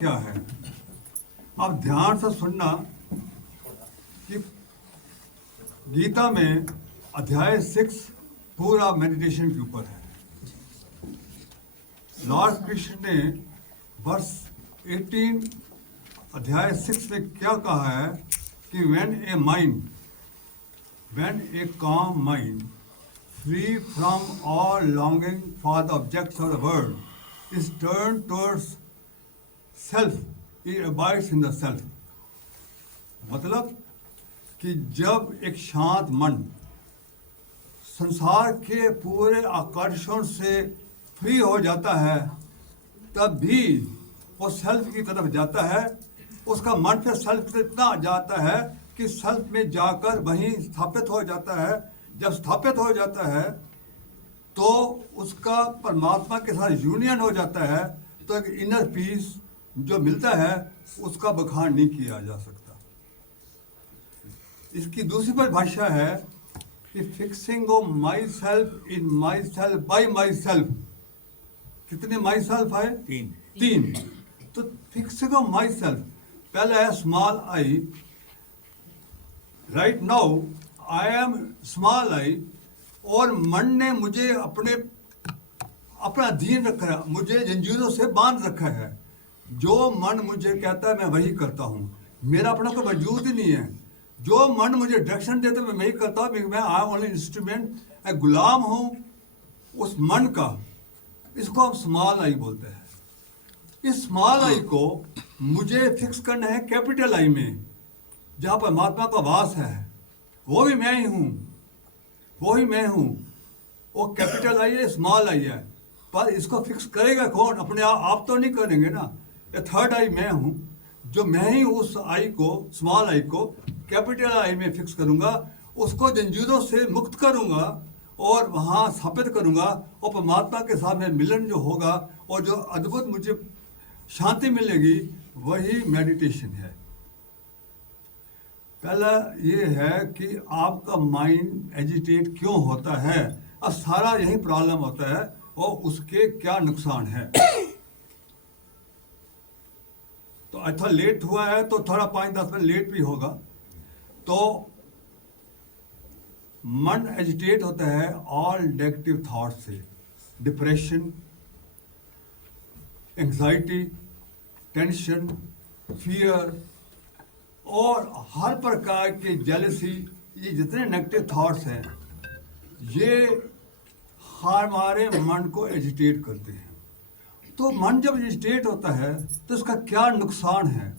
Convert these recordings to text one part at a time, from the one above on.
क्या है। आप ध्यान से सुनना कि गीता में अध्याय 6 पूरा मेडिटेशन के ऊपर है। लॉर्ड कृष्ण ने वर्ष 18 अध्याय 6 में क्या कहा है कि when a calm mind free from all longing for the objects of the world is turned towards self, it abides in the self। मतलब कि जब एक शांत मन संसार के पूरे आकर्षण से फ्री हो जाता है तब भी वो सेल्फ की तरफ जाता है। उसका मन फिर सेल्फ से इतना जाता है कि सेल्फ में जाकर वहीं स्थापित हो जाता है। जब स्थापित हो जाता है तो उसका परमात्मा के साथ यूनियन हो जाता है, तो एक इनर पीस जो मिलता है उसका बखान नहीं किया जा सकता। इसकी दूसरी परिभाषा है कि fixing of my self in my self by my self. कितने माई सेल्फ है? तीन। तो फिक्सिंग ऑफ माई सेल्फ, पहले है small I. Right now I am small I, और मन ने मुझे अपना अधीन रखा है, मुझे जंजीरों से बांध रखा है। जो मन मुझे कहता है मैं वही करता हूँ, मेरा अपना कोई वजूद ही नहीं है। जो मन मुझे डायरेक्शन देता है मैं वही करता हूँ। मैं आई एम ओनली इंस्ट्रूमेंट, मैं गुलाम हूँ उस मन का। इसको हम स्मॉल आई बोलते हैं। इस स्मॉल आई को मुझे फिक्स करना है कैपिटल आई में, जहाँ पर परमात्मा का वास है। वो भी मैं ही हूँ, वो ही मैं हूँ। वो कैपिटल आई है, स्मॉल आई है, पर इसको फिक्स करेगा कौन? अपने आप तो नहीं करेंगे ना। ये थर्ड आई मैं हूँ, जो मैं ही उस आई को, स्मॉल आई को कैपिटल आई में फिक्स करूँगा, उसको जंजीरों से मुक्त करूँगा और वहाँ स्थापित करूँगा। और परमात्मा के साथ में मिलन जो होगा और जो अद्भुत मुझे शांति मिलेगी, वही मेडिटेशन है। पहला ये है कि आपका माइंड एजिटेट क्यों होता है। अब सारा यही प्रॉब्लम होता है और उसके क्या नुकसान है। तो अच्छा लेट हुआ है तो थोड़ा 5-10 मिनट लेट भी होगा। तो मन एजिटेट होता है ऑल नेगेटिव थॉट से, डिप्रेशन, एंजाइटी, टेंशन, फियर और हर प्रकार के जेलसी। ये जितने नेगेटिव थॉट्स हैं ये हमारे मन को एजिटेट करते हैं। तो मन जब एजिटेट होता है तो इसका क्या नुकसान है।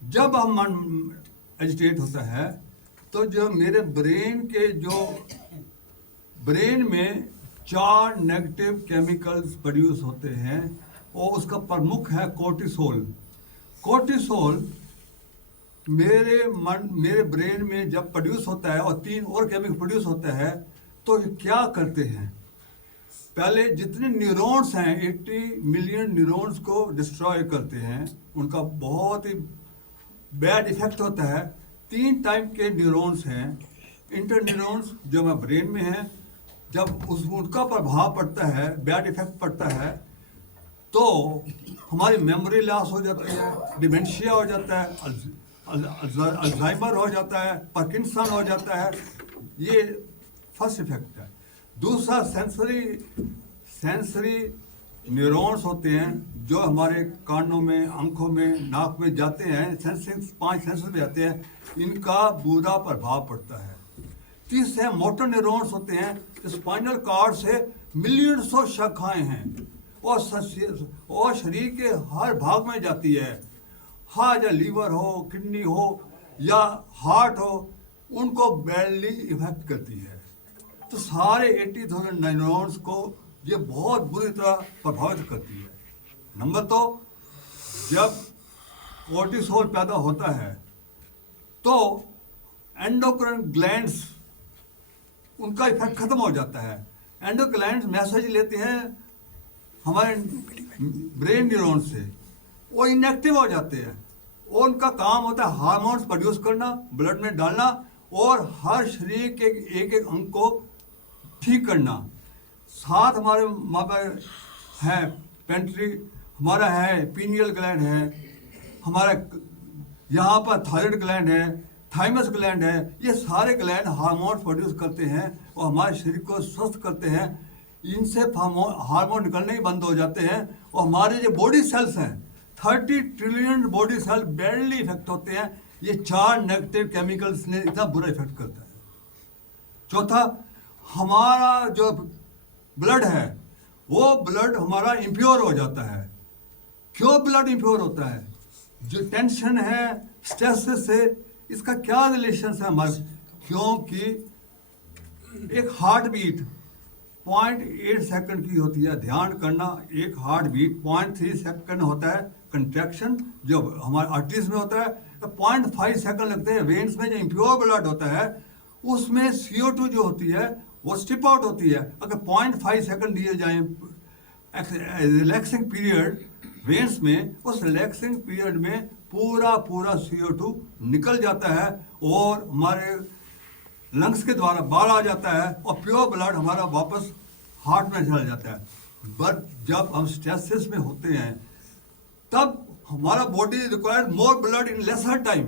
जब हम मन एजिटेट होता है तो जो मेरे ब्रेन में 4 नेगेटिव केमिकल्स प्रोड्यूस होते हैं, और उसका प्रमुख है कोर्टिसोल। कोर्टिसोल मेरे ब्रेन में जब प्रोड्यूस होता है और 3 और केमिकल प्रोड्यूस होता है, तो क्या करते हैं? पहले जितने न्यूरॉन्स हैं 80 मिलियन न्यूरॉन्स को डिस्ट्रॉय करते हैं। उनका बहुत ही बैड इफेक्ट होता है। 3 टाइप के न्यूरॉन्स हैं। इंटर न्यूरॉन्स जो हमारे ब्रेन में हैं, जब उनका प्रभाव पड़ता है, बैड इफेक्ट पड़ता है, तो हमारी मेमोरी लॉस हो जाती है, डिमेंशिया हो जाता है, अल्जाइमर हो जाता है, पार्किंसन हो जाता है। ये फर्स्ट इफेक्ट है। दूसरा सेंसरी न्यूरॉन्स होते हैं जो हमारे कानों में, आंखों में, नाक में जाते हैं। 5 सेंसर में जाते हैं, इनका बुरा प्रभाव पड़ता है। तीसरे मोटर न्यूरॉन्स होते हैं, स्पाइनल कार्ड से मिलियंस शाखाएं हैं और शरीर के हर भाग में जाती है। हाँ, या लीवर हो, किडनी हो या हार्ट हो, उनको बैडली इफेक्ट करती है। तो सारे 80,000 न्यूरॉन्स को ये बहुत बुरी तरह प्रभावित करती है। नंबर 2, जब कोर्टिसोल पैदा होता है तो एंडोक्राइन ग्लैंड्स, उनका इफेक्ट खत्म हो जाता है। एंडोक्राइन मैसेज लेते हैं हमारे ब्रेन न्यूरॉन से, वो इनएक्टिव हो जाते हैं। और उनका काम होता है हार्मोन्स प्रोड्यूस करना, ब्लड में डालना और हर शरीर के एक अंग को ठीक करना। साथ हमारे है पेंट्री हमारा है पीनियल ग्लैंड है, हमारा यहाँ पर थायराइड ग्लैंड है, थाइमस ग्लैंड है। ये सारे ग्लैंड हार्मोन प्रोड्यूस करते हैं और हमारे शरीर को स्वस्थ करते हैं। इनसे हार्मोन निकलने ही बंद हो जाते हैं और हमारे जो बॉडी सेल्स हैं 30 trillion body cell badly effect होते हैं। ये 4 नेगेटिव केमिकल्स ने इतना बुरा इफेक्ट करता है। चौथा, हमारा जो ब्लड है वो ब्लड हमारा इम्प्योर हो जाता है। क्यों ब्लड इम्प्योर होता है? जो टेंशन है, स्ट्रेस से, इसका क्या रिलेशन है हमारे? क्योंकि एक हार्ट बीट 0.8 सेकंड की होती है। ध्यान करना, एक हार्ट बीट 0.3 सेकंड होता है कंट्रैक्शन जो हमारे आर्टरीज में होता है, तो 0.5 सेकंड लगते हैं वेन्स में। जो इम्प्योर ब्लड होता है उसमें CO2 जो होती है वो स्टिप आउट होती है। अगर 0.5 सेकंड दिए जाए रिलैक्सिंग पीरियड वेन्स में, उस रिलैक्सिंग पीरियड में पूरा CO2 निकल जाता है और हमारे लंग्स के द्वारा बाहर आ जाता है और प्योर ब्लड हमारा वापस हार्ट में चला जाता है। बट जब हम स्ट्रेसेस में होते हैं तब हमारा body required more blood in lesser time,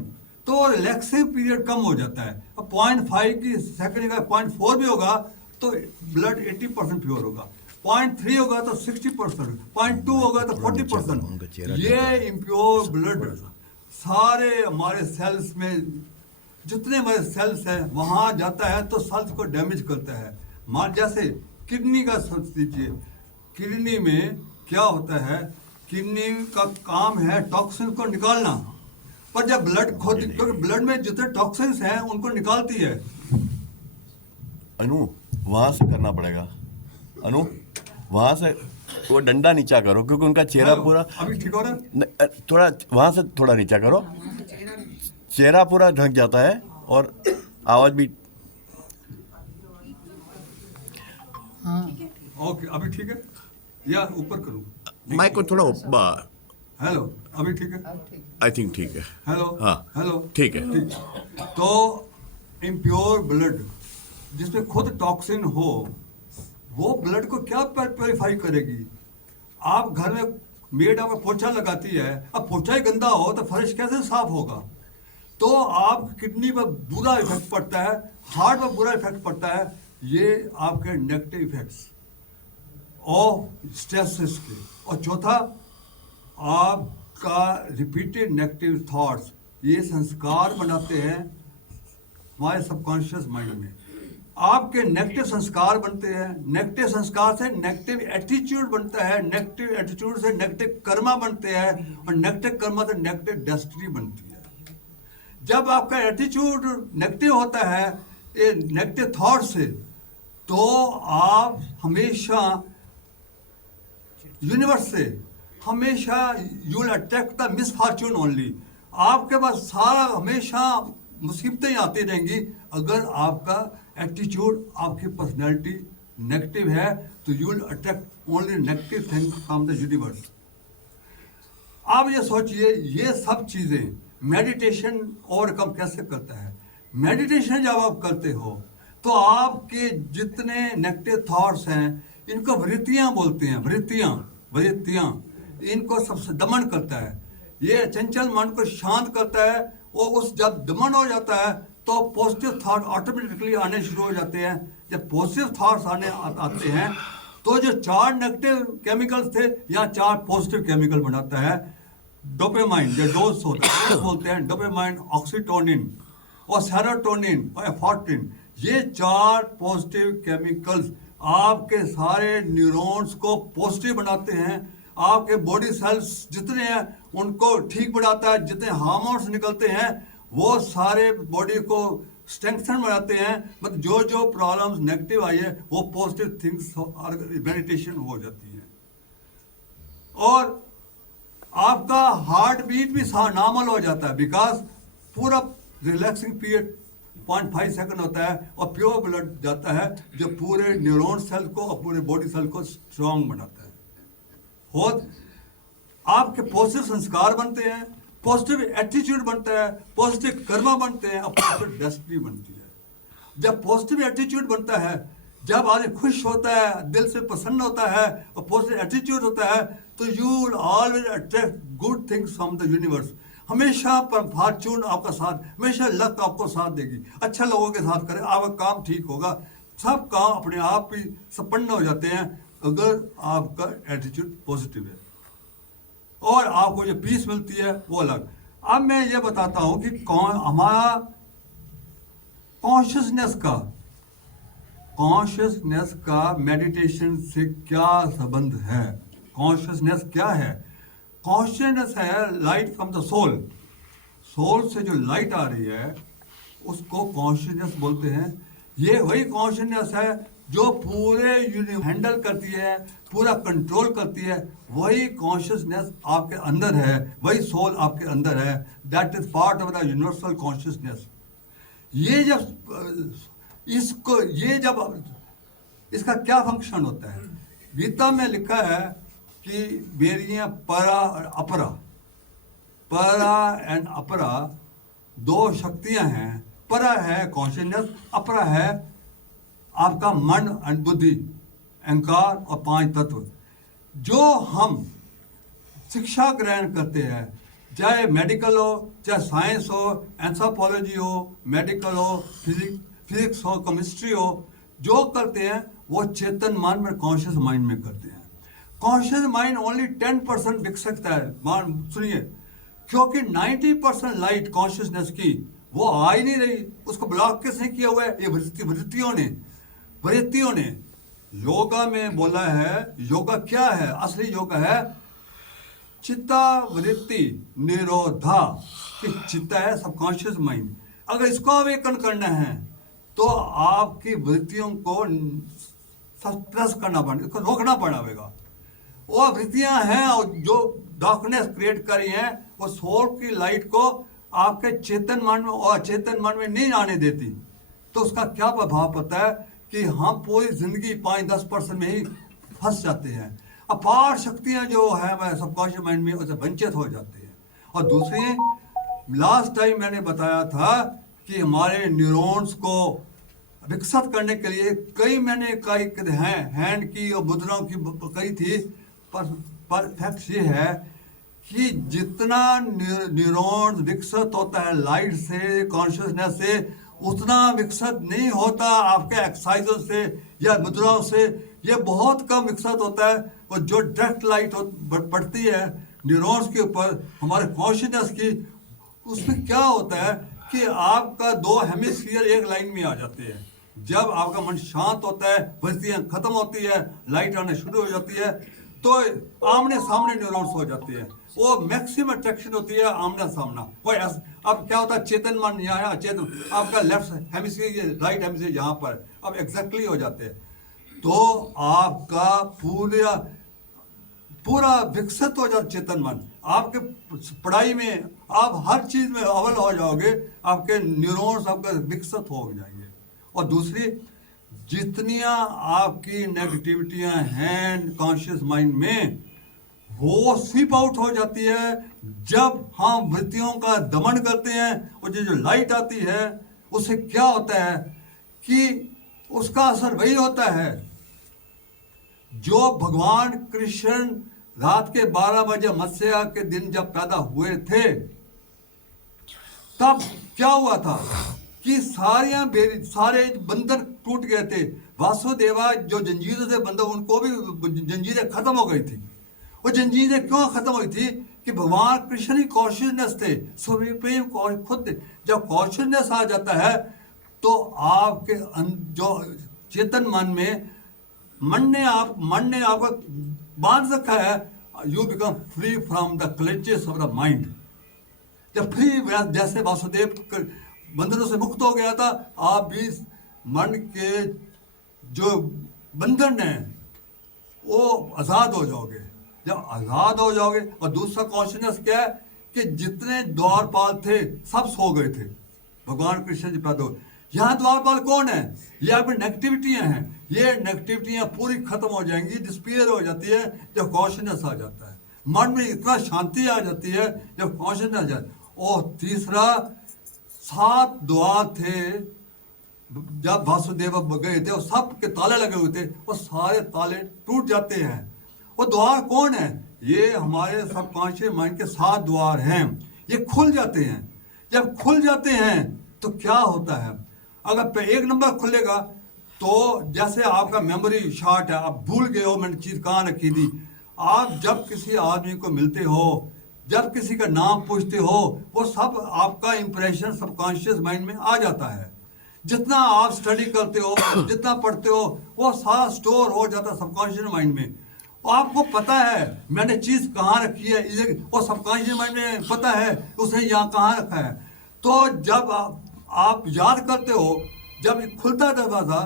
तो रिलैक्सिंग पीरियड कम हो जाता है। अब 0.5 की सेकंड का 0.4 भी होगा तो ब्लड 80% प्योर होगा, 0.3 होगा तो 60%, 0.2 होगा तो 40%। ये इम्प्योर ब्लड सारे हमारे सेल्स में, जितने हमारे सेल्स हैं वहाँ जाता है तो सेल्स को डैमेज करता है। मान जैसे किडनी का सोच लीजिए, किडनी में क्या होता है? किडनी का काम है टॉक्सिन को निकालना, पर जब ब्लड खोद, क्योंकि ब्लड में जितने टॉक्सिन्स हैं उनको निकालती है। अनु वहां से करना पड़ेगा, अनु वहां से वो डंडा नीचा करो क्योंकि उनका चेहरा पूरा अभी ठीक हो रहा है? थोड़ा वहां से थोड़ा नीचा करो, चेहरा पूरा ढक जाता है और आवाज भी। ओके, अभी ठीक है या ऊपर करूं? माइक को थोड़ा हेलो, अभी ठीक है? आई थिंक ठीक है। हेलो, हाँ हेलो, ठीक है। ठीक। तो इम्प्योर ब्लड जिसमें खुद टॉक्सिन हो वो ब्लड को क्या प्योरीफाई करेगी? आप घर में मेड आपका पोछा लगाती है, अब पोछा ही गंदा हो तो फर्श कैसे साफ होगा? तो आप किडनी पर बुरा इफेक्ट पड़ता है, हार्ट पर बुरा इफेक्ट पड़ता है। ये आपके नेगेटिव इफेक्ट्स और स्ट्रेस के। और चौथा, आपका रिपीटेड नेगेटिव थॉट्स, ये संस्कार बनाते हैं हमारे सबकॉन्शियस माइंड में। आपके नेगेटिव संस्कार बनते हैं, नेगेटिव संस्कार से नेगेटिव एटीट्यूड बनता है, नेगेटिव एटीट्यूड से नेगेटिव कर्मा बनते हैं और नेगेटिव कर्मा से नेगेटिव डेस्टिनी बनती है। जब आपका एटीट्यूड नेगेटिव होता है ये नेगेटिव थॉट से, तो आप हमेशा यूनिवर्स से हमेशा you will attract the misfortune only. आपके पास सारा हमेशा मुसीबतें आती रहेंगी। अगर आपका एटीट्यूड, आपकी पर्सनैलिटी नेगेटिव है तो you will attract only negative thing from the universe. आप ये सोचिए, ये सब चीज़ें मेडिटेशन ओवरकम कैसे करता है? मेडिटेशन जब आप करते हो तो आपके जितने नेगेटिव थॉट्स हैं इनको वृत्तियाँ बोलते हैं, वृत्तियाँ इनको सबसे दमन करता है। ये चंचल मन को शांत करता है और उस जब दमन हो जाता है तो पॉजिटिव थॉट ऑटोमेटिकली आने शुरू हो जाते हैं। जब पॉजिटिव थॉट्स आते हैं तो जो 4 नेगेटिव केमिकल्स थे या 4 पॉजिटिव केमिकल बनाता है। डोपामाइन जो डोज होता है बोलते हैं, डोपामाइन, ऑक्सीटोनिन और सेरोटोनिन और एफॉर्टिन, ये 4 पॉजिटिव केमिकल्स आपके सारे न्यूरॉन्स को पॉजिटिव बनाते हैं। आपके बॉडी सेल्स जितने हैं उनको ठीक बनाता है। जितने हार्मोन्स निकलते हैं वो सारे बॉडी को स्ट्रेंथन बनाते हैं। मतलब जो जो प्रॉब्लम्स नेगेटिव आई है वो पॉजिटिव थिंग्स मेडिटेशन हो जाती है। और आपका हार्ट बीट भी नॉर्मल हो जाता है, बिकॉज पूरा रिलैक्सिंग पीरियड 0.5 सेकंड होता है और प्योर ब्लड जाता है जो पूरे न्यूरॉन सेल को और पूरे बॉडी सेल को स्ट्रांग बनाता है। आपके पॉजिटिव संस्कार बनते हैं, पॉजिटिव एटीट्यूड बनता है, पॉजिटिव कर्मा बनते हैं और पॉजिटिव डेस्टिनी बनती है। जब पॉजिटिव एटीट्यूड बनता है, जब आदमी खुश होता है, दिल से प्रसन्न होता है और पॉजिटिव एटीट्यूड होता है, तो you will always attract good things from the universe. हमेशा पर फॉर्चून आपका साथ, हमेशा लक आपको साथ देगी। अच्छा लोगों के साथ करें, आपका काम ठीक होगा, सब काम अपने आप ही संपन्न हो जाते हैं अगर आपका एटीट्यूड पॉजिटिव है, और आपको जो पीस मिलती है वो अलग। अब मैं ये बताता हूँ कि कौन हमारा कॉन्शियसनेस का मेडिटेशन से क्या संबंध है। कॉन्शियसनेस क्या है? कॉन्शियसनेस है light from the soul. Soul से जो लाइट आ रही है उसको कॉन्शियसनेस बोलते हैं। ये वही कॉन्शियसनेस है जो पूरे यूनिवर्स हैंडल करती है, पूरा कंट्रोल करती है। वही कॉन्शियसनेस आपके अंदर है, वही सोल आपके अंदर है। That is part of the universal consciousness. ये जब इसका क्या फंक्शन होता है? गीता में लिखा है कि बेरियां परा और अपरा, परा एंड अपरा दो शक्तियां हैं। परा है कॉन्शियसनेस, अपरा है आपका मन एंड बुद्धि, अहंकार और 5 तत्व। जो हम शिक्षा ग्रहण करते हैं, चाहे मेडिकल हो, चाहे साइंस हो, एंथ्रोपोलॉजी हो, मेडिकल हो, फिजिक्स हो, केमिस्ट्री हो, जो करते हैं वो चेतन मन में, कॉन्शियस माइंड में करते हैं। कॉन्शियस माइंड ओनली 10% विक सकता है। सुनिए, क्योंकि 90% लाइट कॉन्शियसनेस की वो आ ही नहीं रही। उसको ब्लॉक किसने किया हुआ है? ये वृत्तियों ने। योगा में बोला है, योगा क्या है? असली योगा है चित्ता वृत्ति निरोधा। कि चित्ता है सबकॉन्शियस माइंड। अगर इसको अवेकन करना है तो आपकी वृत्तियों को सप्रेस करना पड़ेगा, इसको रोकना पड़ेगा। वो वृत्तियां हैं और जो डार्कनेस क्रिएट करी हैं, वो सोल की लाइट को आपके चेतन मन में और अचेतन मन में नहीं आने देती। तो उसका क्या प्रभाव पड़ता है कि हम पूरी जिंदगी 5-10% में ही फंस जाते हैं। अपार शक्तियां जो है वह सबकॉन्शियस माइंड में उसे वंचित हो जाती है। और दूसरी, लास्ट टाइम मैंने बताया था कि हमारे न्यूरॉन्स को विकसित करने के लिए कई हैंड की और मुद्राओं की कही थी। पर फैक्ट ये है कि जितना न्यूरॉन्स विकसित होता है लाइट से, कॉन्शियसनेस से, उतना विकसित नहीं होता आपके एक्सरसाइजों से या मुद्राओं से। ये बहुत कम विकसित होता है। और जो डायरेक्ट लाइट पड़ती है न्यूरॉन्स के ऊपर हमारे कॉन्शियसनेस की, उसमें क्या होता है कि आपका 2 हेमिस्फीयर एक लाइन में आ जाते हैं। जब आपका मन शांत होता है, वृत्तियां खत्म होती है, लाइट आने शुरू हो जाती है, तो आमने सामने न्यूरॉन्स हो जाते हैं। वो मैक्सिमम अट्रैक्शन होती है आमना सामना। वो अब क्या होता है, चेतन मन यहाँ है, अचेतन आपका लेफ्ट हेमिस्फीयर, राइट हेमिस्फीयर यहाँ पर अब एग्जैक्टली हो जाते हैं। तो आपका पूरा विकसित हो जाता चेतन मन। आपके पढ़ाई में आप हर चीज में अव्वल हो जाओगे, आपके न्यूरॉन्स आपके विकसित हो जाएंगे। और दूसरी, जितनियां आपकी नेगेटिविटियां हैं कॉन्शियस माइंड में, वो स्वीप आउट हो जाती है जब हम वृत्तियों का दमन करते हैं। और जो लाइट आती है उससे क्या होता है कि उसका असर वही होता है जो भगवान कृष्ण रात के 12 बजे मत्स्य के दिन जब पैदा हुए थे, तब क्या हुआ था कि सारे बंधन टूट गए थे। वासुदेवा जो जंजीरों से बंधे, उनको भी जंजीरें खत्म हो गई थी। वो जंजीरें क्यों खत्म हुई थी कि भगवान कृष्ण ही कॉन्शियसनेस थे, सुप्रीम खुद थे। जब कॉन्शियसनेस आ जाता है तो आपके जो चेतन मन ने आपको बांध रखा है, you become free from the clutches of the mind. जब फ्री, जैसे वासुदेव बंधनों से मुक्त हो गया था, आप भी मन के जो बंधन है वो आजाद हो जाओगे। जब आजाद हो जाओगे, और दूसरा कॉन्शियसनेस क्या है कि जितने द्वारपाल थे सब सो गए थे, भगवान कृष्ण जी पैदा हुए। यहाँ द्वारपाल कौन है? ये आपकी नेगेटिविटियां हैं। ये नेगेटिविटियां पूरी खत्म हो जाएंगी, डिस्पीयर हो जाती है जब कॉन्शियसनेस आ जाता है। मन में इतना शांति आ जाती है जब कॉन्शियसनेस आ जाए। और तीसरा, 7 द्वार थे जब वासुदेव गए थे और सब के ताले लगे हुए थे, वो सारे ताले टूट जाते हैं। वो द्वार कौन है? ये हमारे सबकॉन्शियस माइंड के 7 द्वार हैं, ये खुल जाते हैं। जब खुल जाते हैं तो क्या होता है, अगर 1 नंबर खुलेगा तो जैसे आपका मेमोरी शॉर्ट है, आप भूल गए हो मैंने चीज़ कहाँ रखी थी। आप जब किसी आदमी को मिलते हो, जब किसी का नाम पूछते हो, वो सब आपका इंप्रेशन सबकॉन्शियस माइंड में आ जाता है। जितना आप स्टडी करते हो, जितना पढ़ते हो, वो सारा स्टोर हो जाता है सबकॉन्शियस माइंड में। और आपको पता है मैंने चीज़ कहाँ रखी है, ये वो सबकॉन्शियस माइंड में पता है उसने यहाँ कहाँ रखा है। तो जब आप याद करते हो, जब खुलता दरवाज़ा,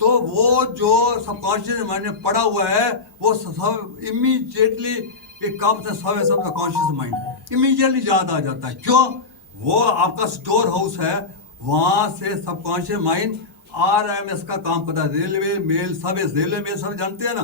तो वो जो सबकॉन्शियस माइंड में पड़ा हुआ है वो सब इमीडिएटली एक काम से सबकॉन्शियस माइंड इमीडिएटली याद आ जाता है। क्यों? वो आपका स्टोर हाउस है, वहाँ से सबकॉन्शियस माइंड RMS का काम करता है। रेलवे मेल सब, रेलवे मेल सब जानते हैं ना,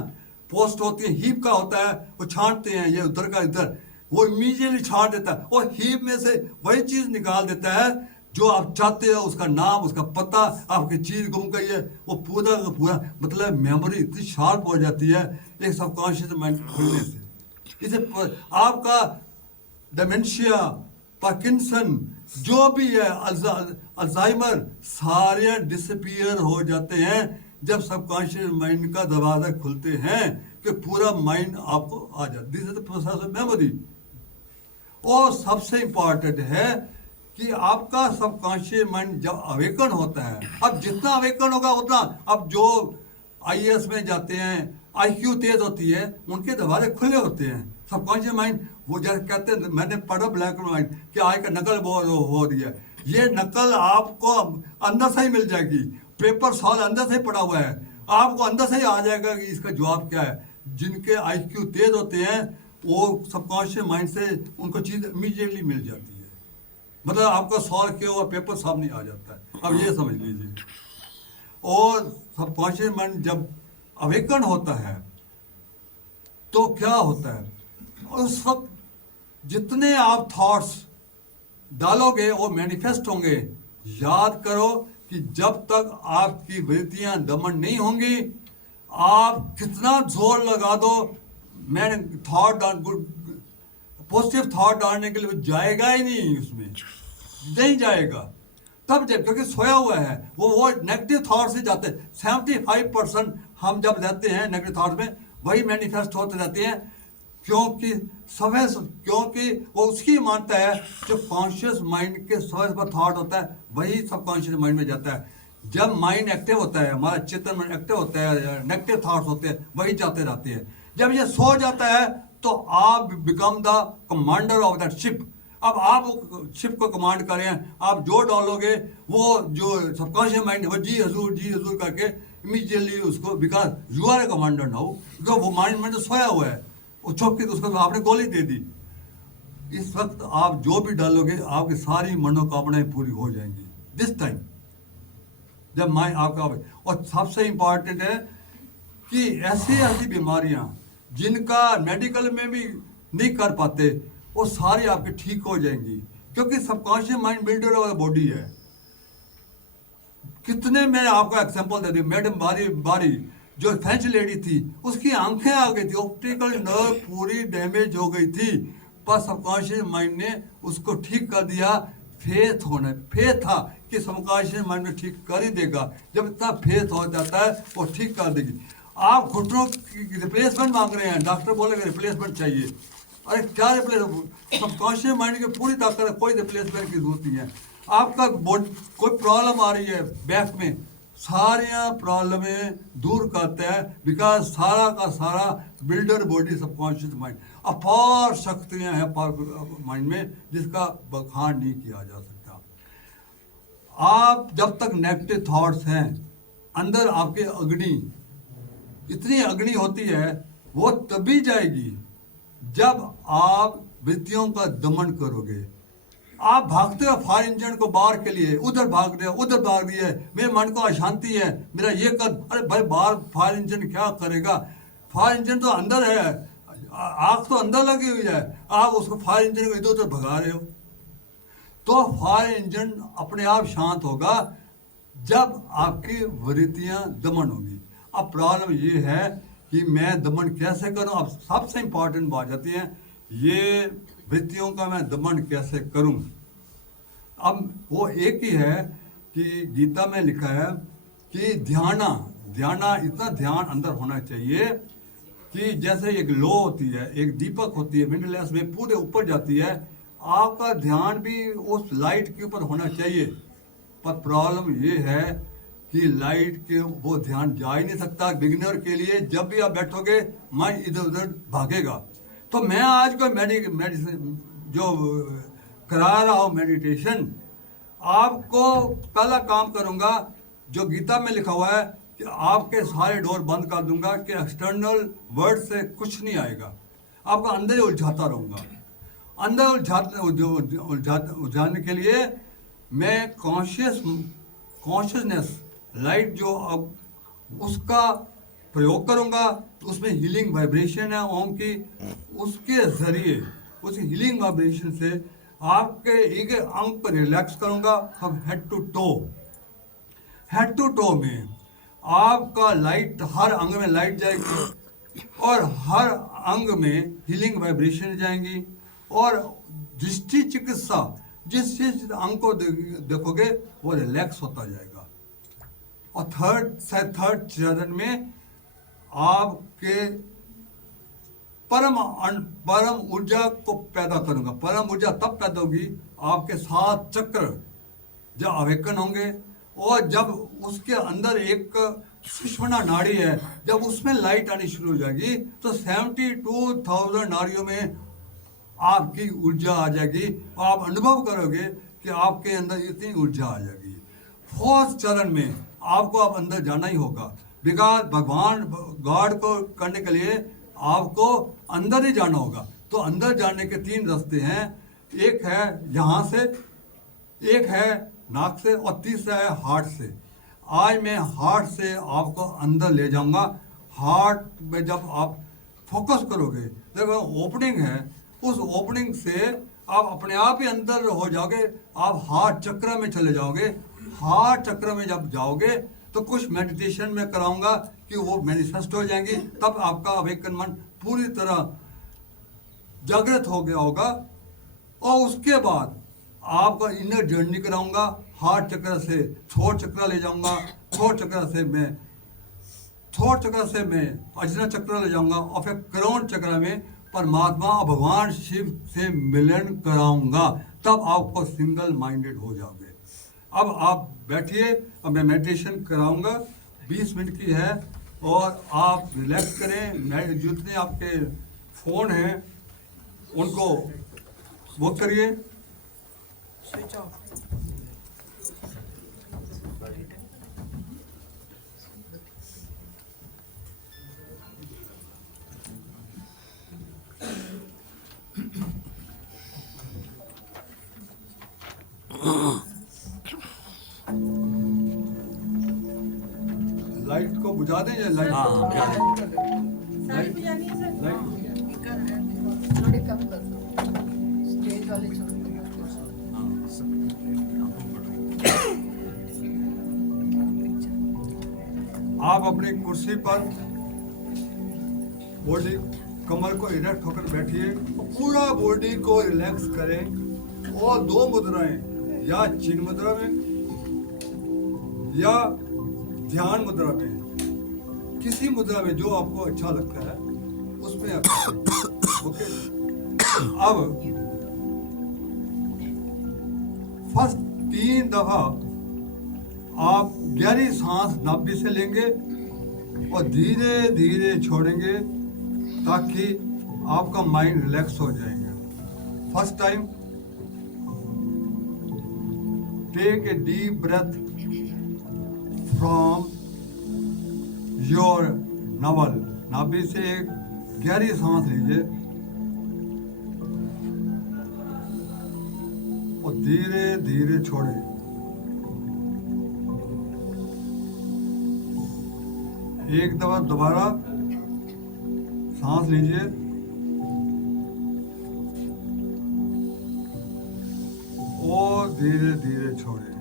पोस्ट होती है, हीप का होता है, वो छांटते हैं ये उधर का इधर, वो इमीडिएटली छांट देता है और हीप में से वही चीज़ निकाल देता है जो आप चाहते हो, उसका नाम, उसका पता, आपकी चीज़ गुम गई है, वो पूरा का पूरा, मतलब मेमोरी इतनी शार्प हो जाती है एक सबकॉन्शियस माइंड खुलने से। इसे आपका डिमेंशिया, पार्किंसन, जो भी है, अल्जाइमर, सारे डिसअपीयर हो जाते हैं जब सबकॉन्शियस माइंड का दरवाजा खुलते हैं कि पूरा माइंड आपको आ जाता है। This is the process of memory. और सबसे इंपॉर्टेंट है कि आपका सबकॉन्शियस माइंड जब अवेकन होता है, अब जितना अवेकन होगा उतना, अब जो IAS में जाते हैं, IQ तेज होती है, उनके दरवाजे खुले होते हैं। सबकॉन्शियस माइंड, वो जैसे कहते हैं, मैंने पढ़ा ब्लैक एंड व्हाइट कि आज का नकल बहुत हो रही है, ये नकल आपको अंदर से ही मिल जाएगी। पेपर सॉल्व अंदर से ही पड़ा हुआ है, आपको अंदर से ही आ जाएगा कि इसका जवाब क्या है। जिनके IQ तेज होते हैं वो सबकॉन्शियस माइंड से उनको चीज़ इमीडिएटली मिल जाती है, मतलब आपका सॉल्व किया हुआ पेपर सामने आ जाता है। अब ये समझ लीजिए। और सबकॉन्शियस माइंड जब अवेकन होता है तो क्या होता है, उस वक्त जितने आप थॉट्स डालोगे वो मैनिफेस्ट होंगे। याद करो कि जब तक आपकी वृत्तियां दमन नहीं होंगी, आप कितना जोर लगा दो, मैंने थॉट गुड पॉजिटिव थॉट डालने के लिए जाएगा ही नहीं, उसमें नहीं जाएगा। तब जब, क्योंकि सोया हुआ है वो नेगेटिव थॉट से जाते हैं। 75% हम जब रहते हैं नेगेटिव थॉट में, वही मैनिफेस्ट होते रहते हैं। क्योंकि वो उसकी मानता है जो कॉन्शियस माइंड के सर्वस पर थॉट होता है वही सबकॉन्शियस माइंड में जाता है। जब माइंड एक्टिव होता है, हमारा चेतन माइंड एक्टिव होता है, नेगेटिव थॉट्स होते हैं वही जाते रहते हैं। जब ये सो जाता है तो आप become the commander of that ship. अब आप शिप को कमांड कर रहे हैं, आप जो डालोगे वो जो सबकॉन्शियस माइंड वो जी हजूर करके इमीडिएटली उसको, because you are a commander now, because वो माइंड में जो सोया हुआ है वो चौक के उसको आपने गोली दे दी। इस वक्त आप जो भी डालोगे आपकी सारी मनोकामनाएं पूरी हो जाएंगी दिस टाइम, जब माइंड आपका। और सबसे इंपॉर्टेंट है कि ऐसी बीमारियां जिनका मेडिकल में भी नहीं कर पाते वो सारी आपकी ठीक हो जाएंगी, क्योंकि सबकॉन्शियस माइंड बिल्डर वाला बॉडी है। कितने, मैंने आपको एग्जांपल दे दी, मैडम बारी जो फ्रेंच लेडी थी, उसकी आंखें आ गई थी, ऑप्टिकल नर्व पूरी डैमेज हो गई थी, पर सबकॉन्शियस माइंड ने उसको ठीक कर दिया। फेथ था कि सबकॉन्शियस माइंड में ठीक कर ही देगा। जब इतना फेथ हो जाता है वो ठीक कर देगी। आप घुटनों की रिप्लेसमेंट मांग रहे हैं, डॉक्टर बोलेगा रिप्लेसमेंट चाहिए। अरे क्या रिप्लेस, सबकॉन्शियस माइंड की पूरी ताकत है, कोई रिप्लेसमेंट की जरूरत नहीं है। आपका कोई प्रॉब्लम आ रही है बैक में, सारियां प्रॉब्लमें दूर करता है, बिकॉज सारा का सारा बिल्डर बॉडी सबकॉन्शियस माइंड। अपार शक्तियां हैं माइंड में जिसका बखान नहीं किया जा सकता। आप जब तक नेगेटिव थॉट्स हैं, अंदर आपके अग्नि, इतनी अग्नि होती है, वो तभी जाएगी जब आप वृत्तियों का दमन करोगे। आप भागते हो फायर इंजन को बाहर के लिए, उधर भाग रहे हो, उधर भाग रही है, मेरे मन को अशांति है, मेरा ये कर, अरे भाई बाहर फायर इंजन क्या करेगा? फायर इंजन तो अंदर है, आग तो अंदर लगी हुई है, आप उसको फायर इंजन को इधर उधर भगा रहे हो। तो फायर इंजन अपने आप शांत होगा जब आपकी वृत्तियां दमन होगी। अब प्रॉब्लम ये है कि मैं दमन कैसे करूं। अब सबसे इंपॉर्टेंट बात आती है, ये वृत्तियों का मैं दमन कैसे करूं। अब वो एक ही है कि गीता में लिखा है कि ध्याना ध्याना, इतना ध्यान अंदर होना चाहिए कि जैसे एक लो होती है, एक दीपक होती है, विंडलेस में पूरे ऊपर जाती है, आपका ध्यान भी उस लाइट के ऊपर होना चाहिए। पर प्रॉब्लम ये है कि लाइट के वो ध्यान जा ही नहीं सकता। बिगिनर के लिए जब भी आप बैठोगे माइंड इधर उधर भागेगा। तो मैं आज को मेडिसिन जो करा रहा हूँ मेडिटेशन, आपको पहला काम करूंगा जो गीता में लिखा हुआ है कि आपके सारे डोर बंद कर दूंगा कि एक्सटर्नल वर्ड से कुछ नहीं आएगा। आपको अंदर ही उलझाता रहूंगा। अंदर उलझाने के लिए मैं कॉन्शियसनेस लाइट जो अब उसका प्रयोग करूंगा। तो उसमें हीलिंग वाइब्रेशन है ओम की, उसके जरिए उस हीलिंग वाइब्रेशन से आपके एक अंग पर रिलैक्स करूंगा। हम हेड टू टो में आपका लाइट, हर अंग में लाइट जाएगी और हर अंग में हीलिंग वाइब्रेशन जाएंगी। और दृष्टि चिकित्सा, जिस जिस अंग को देखोगे वो रिलैक्स होता जाएगा। और थर्ड चरण में आपके परम ऊर्जा को पैदा करूंगा। परम ऊर्जा तब पैदा होगी आपके 7 चक्र जब अवेकन होंगे, और जब उसके अंदर एक सुषुम्ना नाड़ी है, जब उसमें लाइट आनी शुरू हो जाएगी तो 72,000 नाड़ियों में आपकी ऊर्जा आ जाएगी और आप अनुभव करोगे कि आपके अंदर इतनी ऊर्जा आ जाएगी। फोर्थ चरण में आपको अब अंदर जाना ही होगा, बिकॉज भगवान गॉड को करने के लिए आपको अंदर ही जाना होगा। तो अंदर जाने के 3 रास्ते हैं, एक है यहाँ से, एक है नाक से, और तीसरा है हार्ट से। आज मैं हार्ट से आपको अंदर ले जाऊंगा। हार्ट में जब आप फोकस करोगे, देखो ओपनिंग है, उस ओपनिंग से आप अपने आप ही अंदर हो जाओगे, आप हार्ट चक्र में चले जाओगे। हार्ट चक्र में जब जाओगे तो कुछ मेडिटेशन में कराऊंगा कि वो मैनिफेस्ट हो जाएंगी, तब आपका अवेकन मन पूरी तरह जागृत हो गया होगा। और उसके बाद आपका इनर जर्नी कराऊंगा। हार्ट चक्र से थ्रोट चक्र ले जाऊंगा, थ्रोट चक्र से मैं अजना चक्र ले जाऊंगा, और फिर करोड़ चक्र में परमात्मा और भगवान शिव से मिलन कराऊंगा। तब आपको सिंगल माइंडेड हो जाओगे। अब आप बैठिए, अब मैं मेडिटेशन कराऊंगा, 20 मिनट की है, और आप रिलैक्स करें। जितने आपके फ़ोन हैं उनको वो करिए। Switch off. लाइट को बुझा दें या लाइट? हाँ, बुझा दें। सारी बुझानी है सर? लाइट स्पीकर है। थोड़े कम कर दो, स्टेज वाले छोड़ दो। आप अपनी कुर्सी पर बॉडी, कमर को इरेक्ट होकर बैठिए, पूरा बॉडी को रिलैक्स करें, और 2 मुद्राएं, या चिन्ह मुद्रा में या ध्यान मुद्रा में, किसी मुद्रा में जो आपको अच्छा लगता है उसमें आप करें। ओके। अब फर्स्ट 3 दफा आप गहरी सांस नाभि से लेंगे और धीरे धीरे छोड़ेंगे, ताकि आपका माइंड रिलैक्स हो जाएगा। First time, take a deep breath from your navel. नाभि से एक गहरी सांस लीजिए और धीरे धीरे छोड़ें। एक दफा दोबारा सांस लीजिए और धीरे धीरे छोड़ें।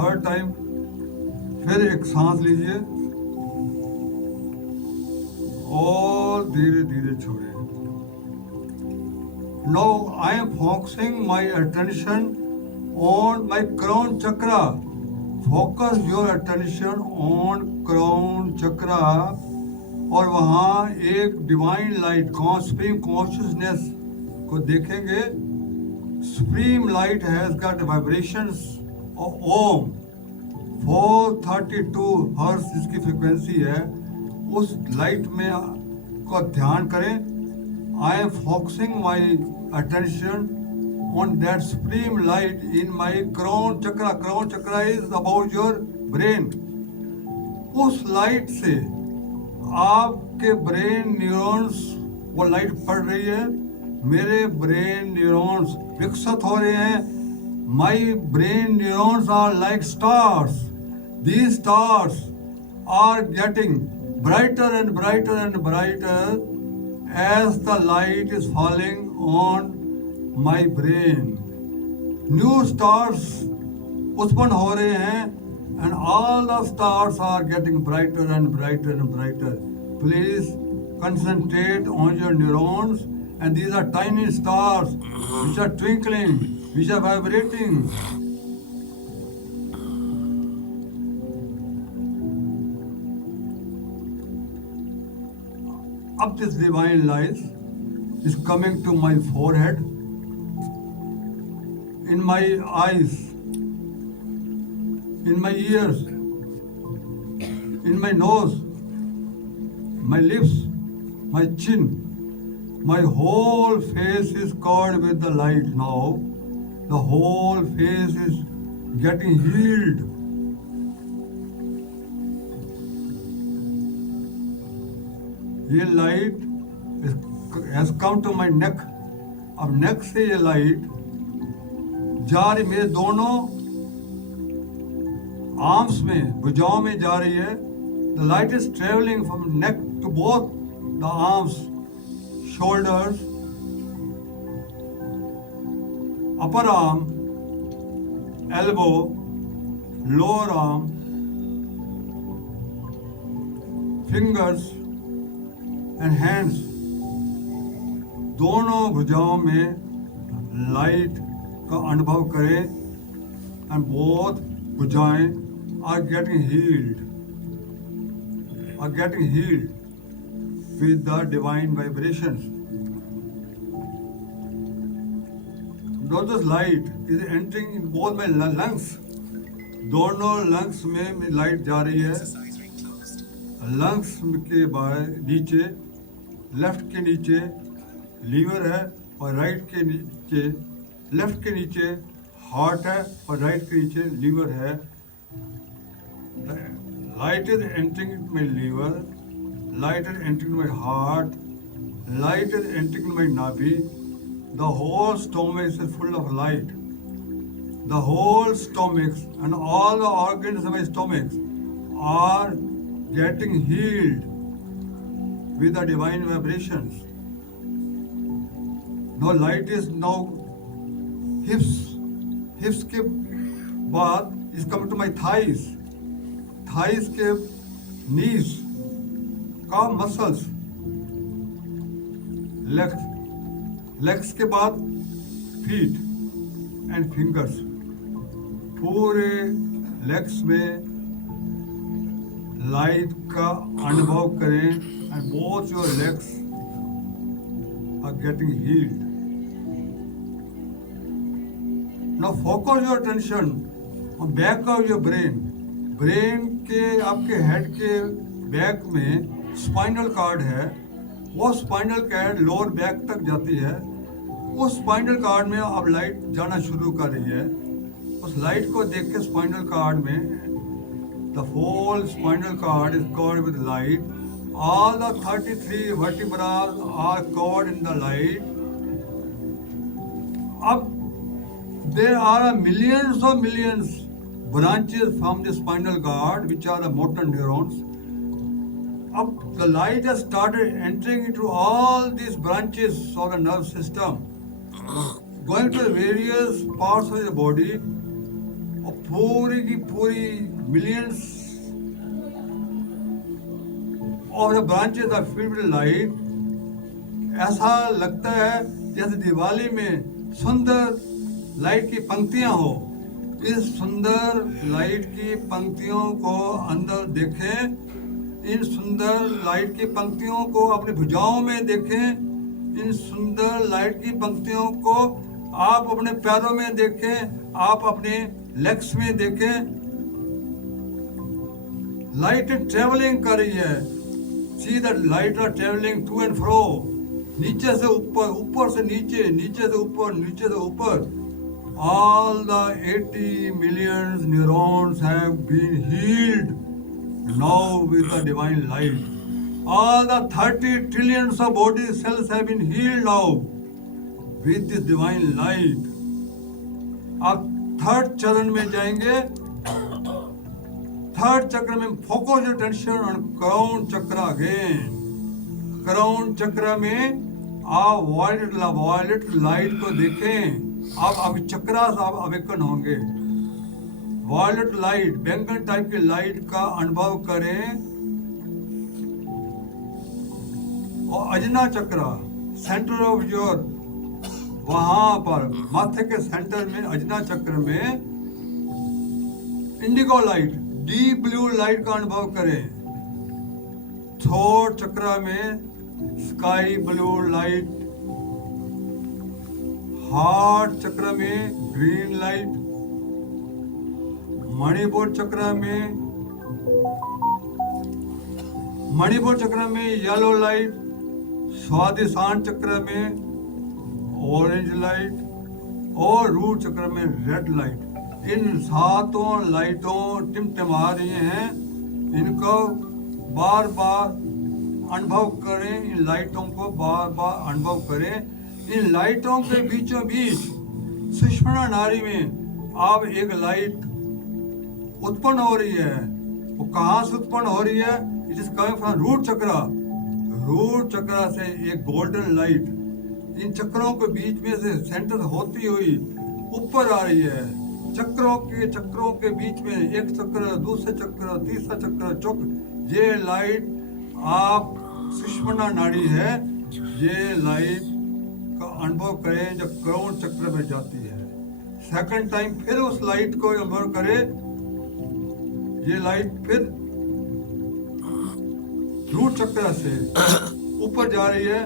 थर्ड टाइम फिर एक सांस लीजिए और धीरे धीरे छोड़िए. Now I am focusing my attention on my crown chakra. Focus your attention on crown chakra. और वहाँ एक डिवाइन लाइट सुप्रीम कॉन्शियसनेस को देखेंगे. Supreme light has got vibrations of Om 432 hertz जिसकी फ्रिक्वेंसी है. उस लाइट में को ध्यान करें. I am focusing my attention on that supreme light in my crown chakra. Crown chakra is about your brain. उस लाइट से आपके ब्रेन न्यूरॉन्स वो लाइट पड़ रही है. मेरे ब्रेन न्यूरॉन्स विकसित हो रहे हैं. My brain neurons are like stars. These stars are getting brighter and brighter and brighter as the light is falling on my brain. New stars उत्पन्न हो रहे हैं and all the stars are getting brighter and brighter and brighter. Please concentrate on your neurons, and these are tiny stars which are twinkling, which are vibrating. Up this divine light is coming to my forehead, in my eyes, in my ears, in my nose, my lips, my chin. My whole face is covered with the light now. The whole face is getting healed. ये light has come to my neck. अब नेक से ये light जा रही मेरे दोनों arms में, भुजाओं में जा रही है. The light is traveling from neck to both the arms, shoulders, upper arm, elbow, lower arm, fingers and hands. दोनों भुजाओं में लाइट का अनुभव करें and both भुजाएं are getting healed with the divine vibrations. Now this light is entering in both my lungs. दोनों lungs में light जा रही है. लंग्स के बाहर नीचे, लेफ्ट के नीचे लीवर है और राइट के नीचे, लेफ्ट के नीचे हार्ट है और राइट के नीचे लीवर है. Light is entering my liver, light is entering my heart, light is entering my nabi. The whole stomach is full of light. The whole stomach and all the organs of my stomach are getting healed with the divine vibrations. Now light is now hips. Hips के बाद is coming to my thighs. Thighs के knees, calf muscles, legs. Legs के बाद feet and fingers. पूरे legs में light का अनुभव करें and both your legs are getting healed. Now focus your attention on back of your brain. Brain के आपके हेड के बैक में स्पाइनल कार्ड है. वो स्पाइनल कार्ड लोअर बैक तक जाती है. उस स्पाइनल कार्ड में अब लाइट जाना शुरू कर रही है. उस लाइट को देख के स्पाइनल कार्ड में the whole spinal cord is covered with light. All the 33 vertebrae are covered in the light. अब there are millions branches from the spinal cord, which are the motor neurons. Up the light has started entering into all these branches of the nerve system, going to the various parts of the body. और पूरी की पूरी millions of the branches are filled with light. ऐसा लगता है जैसे दिवाली में सुंदर लाइट की पंक्तियां हो। इस सुंदर लाइट की पंक्तियों को अंदर देखें, इन सुंदर लाइट की पंक्तियों को अपनी भुजाओं में देखें, इन सुंदर लाइट की पंक्तियों को आप अपने पैरों में देखें, आप अपने लेग्स में देखें। लाइट ट्रेवलिंग कर रही है। See that light are travelling to and fro, नीचे से ऊपर, ऊपर से नीचे, नीचे से ऊपर, नीचे से ऊपर। All the 80 million neurons have been healed now with the divine light. All the 30 trillions of body cells have been healed now with this divine light. अब थर्ड चरण में जाएंगे। थर्ड चक्र में focus your attention on crown चक्र again. Crown चक्र में आप वॉयलेट लाइट को देखें। आप अभी चक्रा से आप अवेकन होंगे। वॉयलेट लाइट, बैंगन टाइप की लाइट का अनुभव करें। और अजना चक्र, सेंटर ऑफ योर, वहां पर माथे के सेंटर में अजना चक्र में Indigo light, deep blue light का अनुभव करें। थ्रोट चक्र में स्काई ब्लू लाइट, हार्ट चक्र में ग्रीन लाइट, मणिपुर चक्र में येलो लाइट, स्वादिष्टान चक्र में ऑरेंज लाइट और रूट चक्र में रेड लाइट। इन सातों लाइटों टिमटिमा रही हैं। इनको बार बार अनुभव करें, इन लाइटों को बार बार अनुभव करें। इन लाइटों के बीचों बीच सुषुम्ना नाड़ी में अब एक लाइट उत्पन्न हो रही है। वो कहाँ से उत्पन्न हो रही है? It is coming from root chakra. Root chakra से एक गोल्डन लाइट इन चक्रों के बीच में से सेंटर होती हुई ऊपर आ रही है। चक्रों के बीच में एक चक्र, दूसरे चक्र, तीसरा चक्र, चक्र, ये लाइट आप सुषुम्ना नाड़ी है। ये लाइट का अनुभव करें जब क्राउन चक्र में जाती है। सेकंड टाइम फिर उस लाइट को अनुभव करें। ये लाइट फिर रूट चक्र से ऊपर जा रही है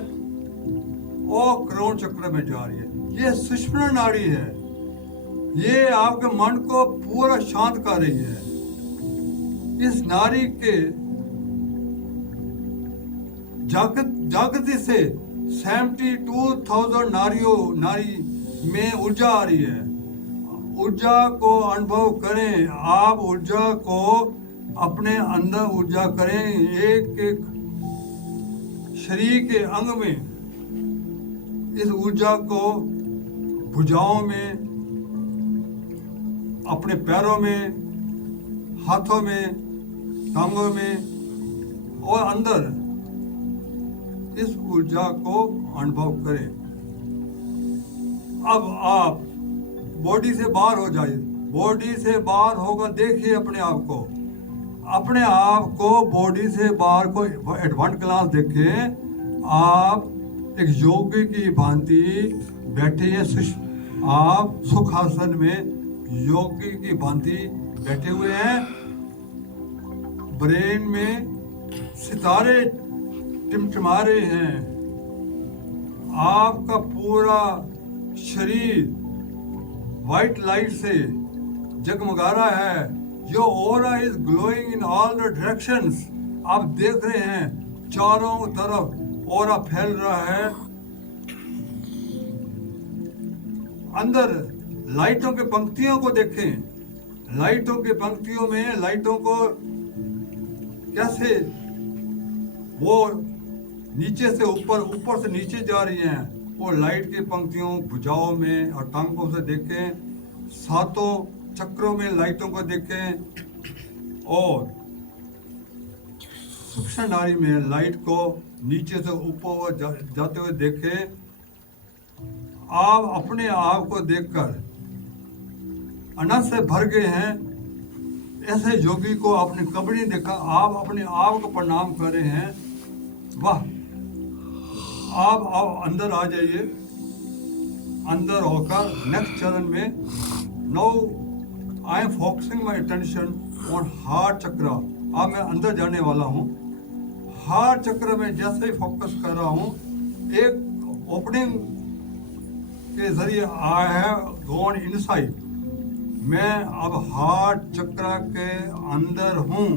और क्राउन चक्र में जा रही है। ये सुषुम्ना नाड़ी है। ये आपके मन को पूरा शांत कर रही है। इस नाड़ी के जागृति से 72,000 नारी में ऊर्जा आ रही है। ऊर्जा को अनुभव करें। आप ऊर्जा को अपने अंदर ऊर्जा करें। एक एक शरीर के अंग में इस ऊर्जा को भुजाओं में, अपने पैरों में, हाथों में, टांगों में और अंदर इस ऊर्जा को अनुभव करें। अब आप बॉडी से बाहर हो जाइए। बॉडी से बाहर होकर देखिए अपने आप को। अपने आप को बॉडी से बाहर को एट वन क्लास देखें। आप एक योगी की भांति बैठे हैं। आप सुखासन में योगी की भांति बैठे हुए हैं। ब्रेन में सितारे टिमटिमा रहे हैं। आपका पूरा शरीर व्हाइट लाइट से जगमगा रहा है। Your aura is glowing in all the directions. आप देख रहे हैं चारों तरफ ऑरा फैल रहा है। अंदर लाइटों के पंक्तियों को देखें। लाइटों के पंक्तियों में लाइटों को कैसे वो नीचे से ऊपर, ऊपर से नीचे जा रही हैं। वो लाइट की पंक्तियों भुजाओं में और टांगों से देखें। सातों चक्रों में लाइटों को देखें और सूक्ष्म नाड़ी में लाइट को नीचे से ऊपर जाते हुए देखें। आप अपने आप को देखकर आनंद से भर गए हैं। ऐसे योगी को आपने कभी नहीं देखा। आप अपने आप को प्रणाम कर रहे हैं। वाह! आप अंदर आ जाइए। अंदर होकर नेक्स्ट चरण में now I am focusing my attention on heart chakra. अब मैं अंदर जाने वाला हूँ। हार्ट चक्र में जैसे ही फोकस कर रहा हूँ, एक ओपनिंग के जरिए आई हैव गॉन इनसाइड। मैं अब हार्ट चक्र के अंदर हूँ।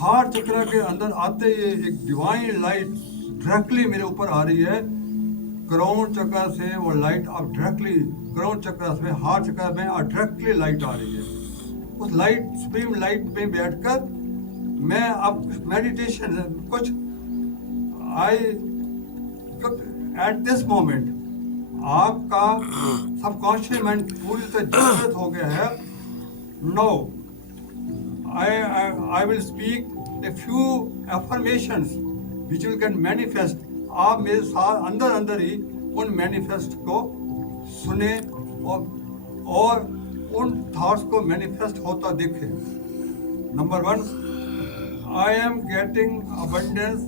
हार्ट चक्र के अंदर आते ही एक डिवाइन लाइट डायरेक्टली मेरे ऊपर आ रही है। क्राउन चक्र से वो लाइट अब डायरेक्टली क्राउन चक्र से हार्ट चक्र में डायरेक्टली लाइट आ रही है। उस लाइट सुप्रीम लाइट में बैठकर मैं अब मेडिटेशन कुछ आई एट दिस मोमेंट आपका सबकॉन्शियस माइंड पूरी तरह जागृत हो गया है। Now I will speak a few affirmations which will can manifest. आप मेरे साथ अंदर अंदर ही उन मैनिफेस्ट को सुने और उन थॉट्स को मैनिफेस्ट होता देखें। Number 1, I am getting abundance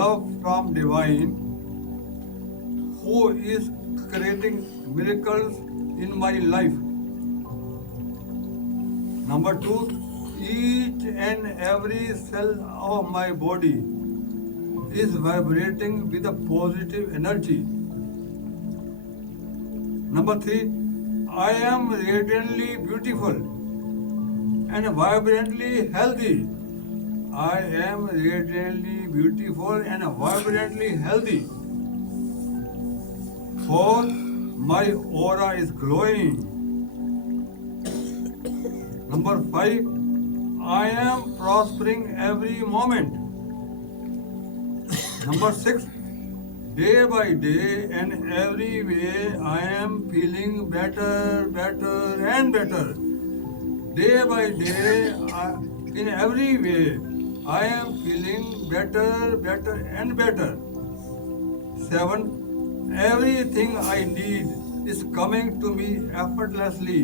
love from divine who is creating miracles in my life. Number 2, each and every cell of my body is vibrating with a positive energy. Number 3, I am radiantly beautiful and vibrantly healthy. I am radiantly beautiful and vibrantly healthy. 4, my aura is glowing. Number 5, I am prospering every moment. Number 6, day by day and every way I am feeling better, better and better. Day by day, in every way, I am feeling better, better and better. 7, everything I need is coming to me effortlessly.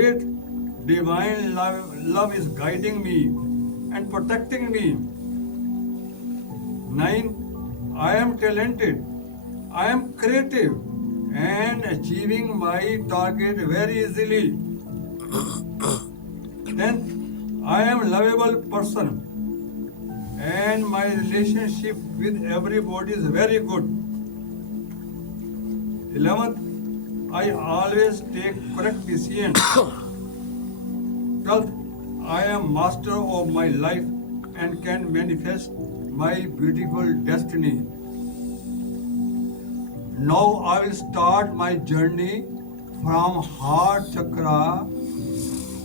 8, divine love is guiding me and protecting me. 9, I am talented, I am creative and achieving my target very easily. 10th, I am lovable person and my relationship with everybody is very good. 11th, I always take correct decisions. 12th, I am master of my life and can manifest my beautiful destiny. Now I will start my journey from heart chakra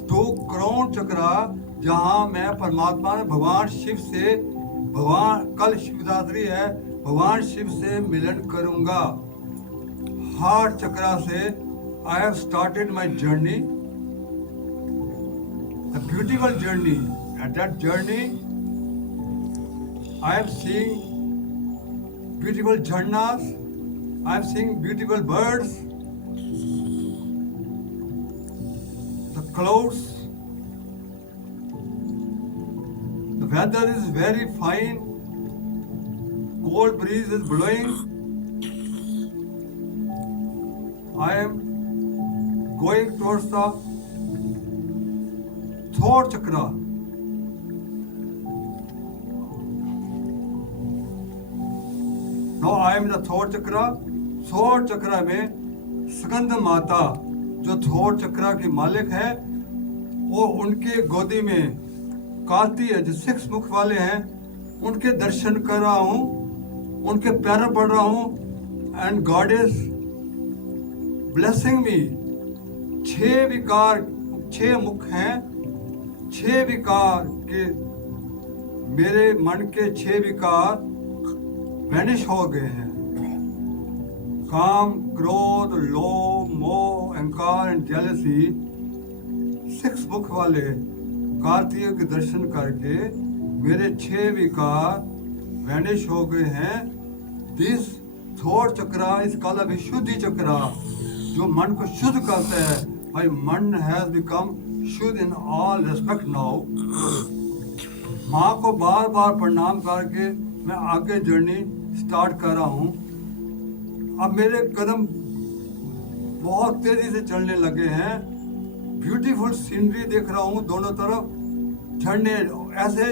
to crown chakra, जहाँ मैं परमात्मा भगवान शिव से कल शिवरात्रि है, भगवान शिव से मिलन करूंगा। हार्ट चक्रा से I have started my journey, a beautiful journey. At that journey, I am seeing beautiful jharnas, I am seeing beautiful birds, the clouds. The weather is very fine. Cold breeze is blowing. I am going towards the throat chakra. Now I am in the throat chakra. Throat चक्र में स्कंद माता जो throat चक्र की मालिक है, वो उनके गोदी में कार्ती है जो 6 मुख वाले हैं, उनके दर्शन कर रहा हूँ, उनके पैर पड़ रहा हूँ। And God is blessing me. 6 विकार, 6 मुख हैं, 6 विकार के मेरे मन के 6 विकार वैनिश हो गए हैं। काम, क्रोध, लोभ, मोह, अहंकार एंड जेलसी 6 मुख वाले कार्तिक के दर्शन करके मेरे 6 विकार वैनिश हो गए हैं। दिस थॉट चक्र इज कॉल्ड विशुद्धि चक्र। जो मन को शुद्ध करते हैं। भाई मन हैज बिकम शुद्ध इन ऑल रेस्पेक्ट नाउ। माँ को बार बार प्रणाम करके मैं आगे जर्नी स्टार्ट कर रहा हूँ। अब मेरे कदम बहुत तेजी से चलने लगे हैं। ब्यूटीफुल सीनरी देख रहा हूँ दोनों तरफ, झरने, ऐसे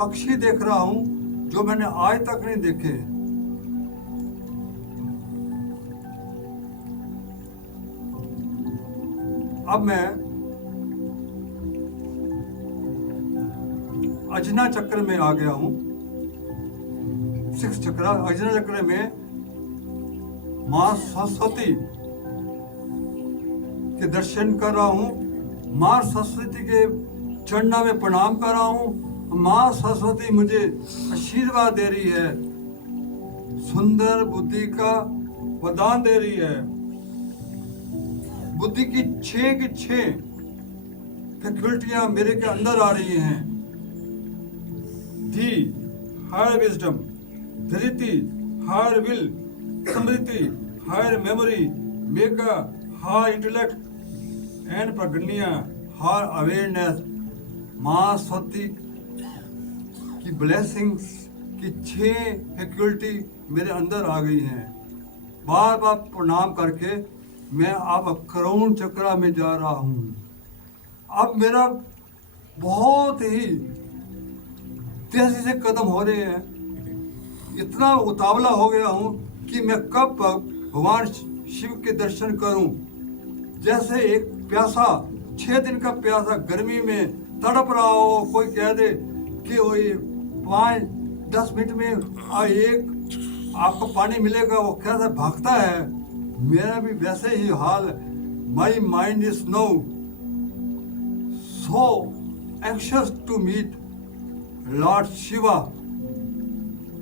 पक्षी देख रहा हूँ जो मैंने आज तक नहीं देखे। अब मैं अजना चक्र में आ गया हूँ। 6 चक्र, अजना चक्र में माँ सरस्वती के दर्शन कर रहा हूँ। माँ सरस्वती के चरणों में प्रणाम कर रहा हूँ। माँ सरस्वती मुझे आशीर्वाद दे रही है, सुंदर बुद्धि का वरदान दे रही है। बुद्धि की 6 की 6 फैकल्टियां मेरे के अंदर आ रही हैं। Dhi higher wisdom, dhriti higher will, smriti higher memory, मेगा higher intellect and prajna higher awareness. माँ सरस्वती की ब्लेसिंग्स की 6 फैकल्टी मेरे अंदर आ गई हैं। बार बार प्रणाम करके मैं अब करोड़ चक्रा में जा रहा हूँ। अब मेरा बहुत ही तेजी से कदम हो रहे हैं। इतना उतावला हो गया हूँ कि मैं कब भगवान शिव के दर्शन करूं। जैसे एक प्यासा, 6 दिन का प्यासा गर्मी में तड़प रहा हो, कोई कह दे कि वो 5-10 मिनट में एक आपको पानी मिलेगा, वो कैसे भागता है। मेरा भी वैसे ही हाल। My mind is no so anxious to meet lord Shiva.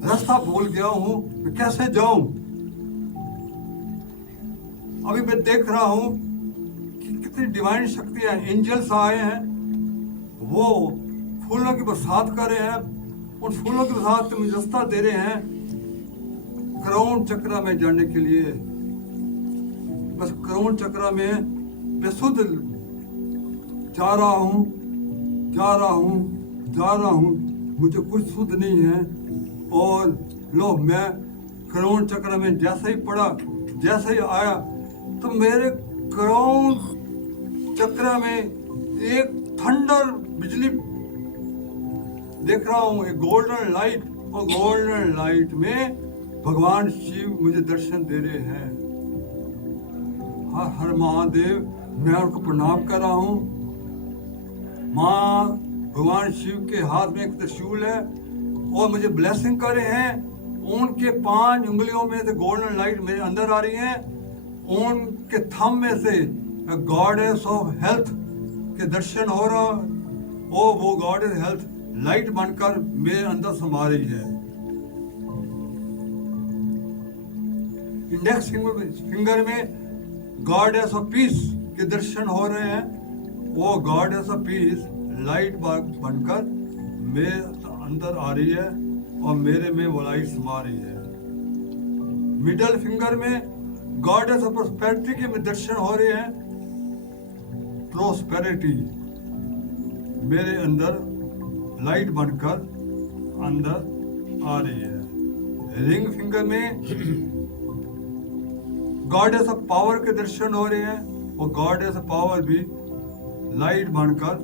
रास्ता भूल गया हूँ, मैं कैसे जाऊं। अभी मैं देख रहा हूँ कि कितनी डिवाइन शक्तियां, एंजल्स आए हैं, वो फूलों की बरसात कर रहे हैं। उन फूलों की बरसात मुझे रास्ता दे रहे हैं करोड़ चक्र में जाने के लिए। बस करोड़ चक्र में बेसुध जा रहा हूँ, जा रहा हूँ, जा रहा हूँ, मुझे कुछ सुध नहीं है। और लो, मैं करोड़ चक्र में जैसे ही पड़ा, जैसे ही आया, तो मेरे करोड़ चक्र में एक थंडर बिजली देख रहा हूँ, एक गोल्डन लाइट। और गोल्डन लाइट में भगवान शिव मुझे दर्शन दे रहे हैं। हर हर महादेव, मैं उनको प्रणाम कर रहा हूँ। माँ भगवान शिव के हाथ में एक त्रिशूल है और मुझे ब्लेसिंग कर रहे हैं। उनके 5 उंगलियों में से गोल्डन लाइट मेरे अंदर आ रही है। उनके थंब में से गॉडेस ऑफ हेल्थ के दर्शन हो रहा, वो गॉडेस हेल्थ लाइट बनकर मेरे अंदर समा रही है। इंडेक्स फिंगर में गॉडेस ऑफ पीस के दर्शन हो रहे हैं। वो गॉडेस ऑफ पीस लाइट बनकर मेरे अंदर आ रही है और मेरे में वो लाइट समा रही है। मिडल फिंगर में गॉडेस ऑफ प्रोस्पेरिटी के दर्शन हो रहे हैं। प्रोस्पेरिटी मेरे अंदर लाइट बनकर अंदर आ रही है। रिंग फिंगर में गॉडेस ऑफ पावर के दर्शन हो रहे हैं और गॉडेस ऑफ पावर भी लाइट बनकर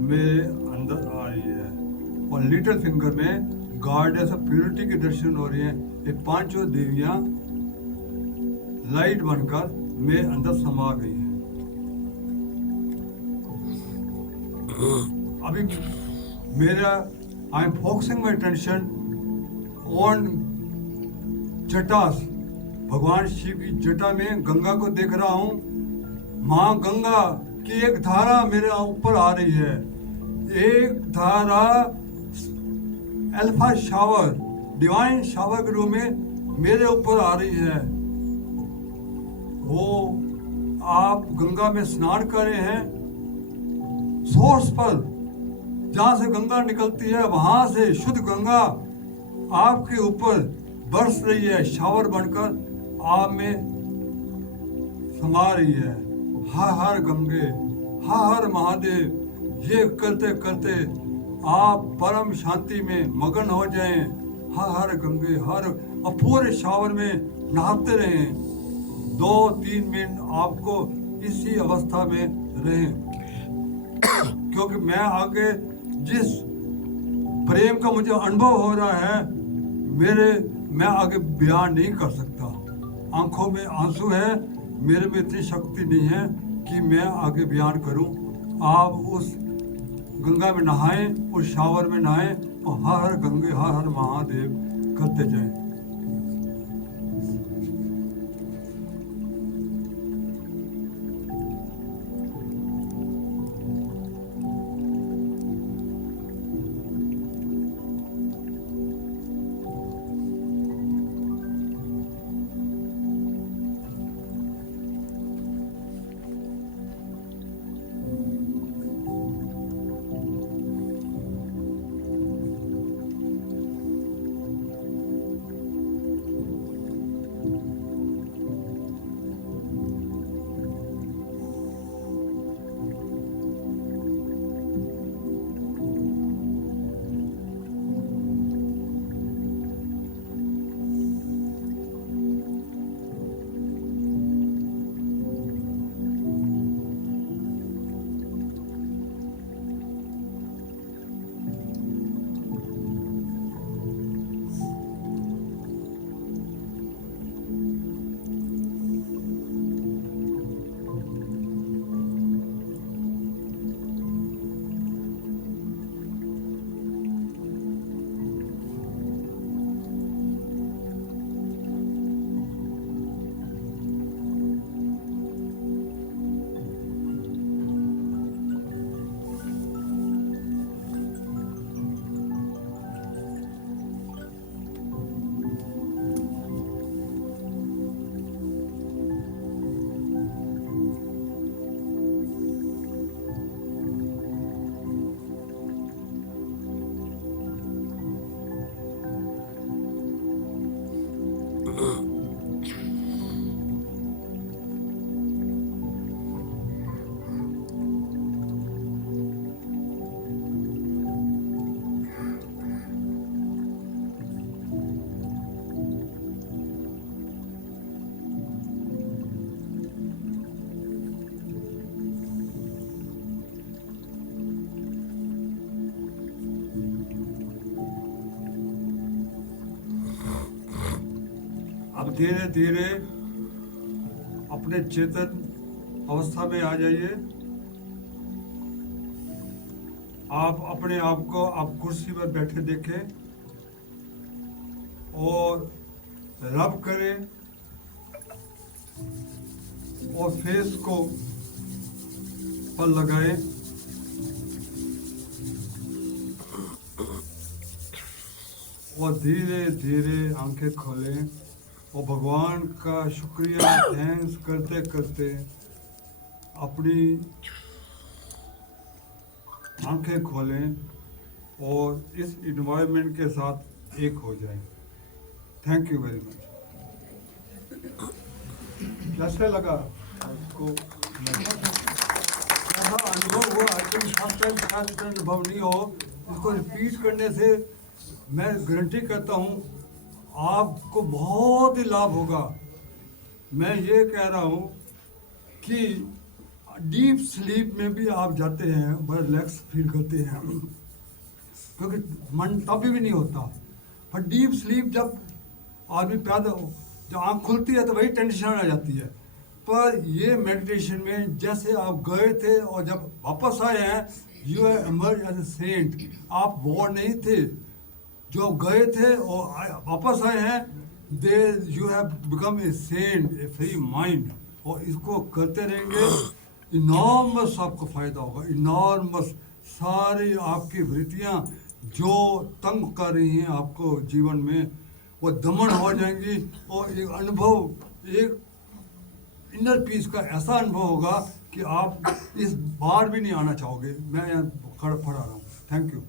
मेरे अंदर आ रही है। और लिटिल फिंगर में गॉडेस ऑफ प्यूरिटी के दर्शन हो रहे हैं। ये 5 देवियां लाइट बनकर मेरे अंदर समा गई हैं। अभी मेरा I am focusing my attention on जटास। भगवान शिव की जटा में गंगा को देख रहा हूँ। माँ गंगा की एक धारा मेरे ऊपर आ रही है। एक धारा अल्फा शावर, डिवाइन शावर के रूप में मेरे ऊपर आ रही है। वो आप गंगा में स्नान कर रहे हैं। सोर्स पर जहाँ से गंगा निकलती है, वहां से शुद्ध गंगा आपके ऊपर बरस रही है, शावर बनकर आप में समा रही है। हर हर गंगे, हर हर महादेव। ये करते करते आप परम शांति में मगन हो जाएं। हर हर गंगे, हर और पूरे शावर में नहाते रहें। 2-3 मिनट आपको इसी अवस्था में रहें, क्योंकि मैं आगे जिस प्रेम का मुझे अनुभव हो रहा है, मैं आगे बयान नहीं कर सकता। आंखों में आंसू है, मेरे में इतनी शक्ति नहीं है कि मैं आगे बयान करूं। आप उस गंगा में नहाएं, उस शावर में नहाएं और हर हर गंगे, हर हर महादेव करते जाएं। अब धीरे धीरे अपने चेतन अवस्था में आ जाइए। आप अपने आप को आप कुर्सी पर बैठे देखें और रब करें और फेस को पर लगाएं और धीरे धीरे आंखें खोलें और भगवान का शुक्रिया थैंक्स करते करते अपनी आंखें खोलें और इस इन्वायरमेंट के साथ एक हो जाएं। Thank you very much. कैसा लगा आपको? कैसा अनुभव हुआ? शायद अनुभव नहीं हो, इसको रिपीट करने से मैं गारंटी करता हूँ आपको बहुत ही लाभ होगा। मैं ये कह रहा हूँ कि डीप स्लीप में भी आप जाते हैं, बड़ा रिलैक्स फील करते हैं, क्योंकि मन तभी भी नहीं होता। पर डीप स्लीप जब आदमी पैदा जब आँख खुलती है तो वही टेंशन आ जाती है। पर ये मेडिटेशन में जैसे आप गए थे और जब वापस आए हैं, you have emerge as a saint. आप बोर्ड नहीं थे, जो गए थे और वापस आए हैं, they you have become a saint, a free mind. और इसको करते रहेंगे, इनॉर्मस आपको फायदा होगा, इनॉर्मस। सारी आपकी वृत्तियाँ जो तंग कर रही हैं आपको जीवन में, वो दमन हो जाएंगी और एक अनुभव, एक इनर पीस का ऐसा अनुभव होगा कि आप इस बार भी नहीं आना चाहोगे। मैं यहाँ खड़ा रहा हूँ। Thank you.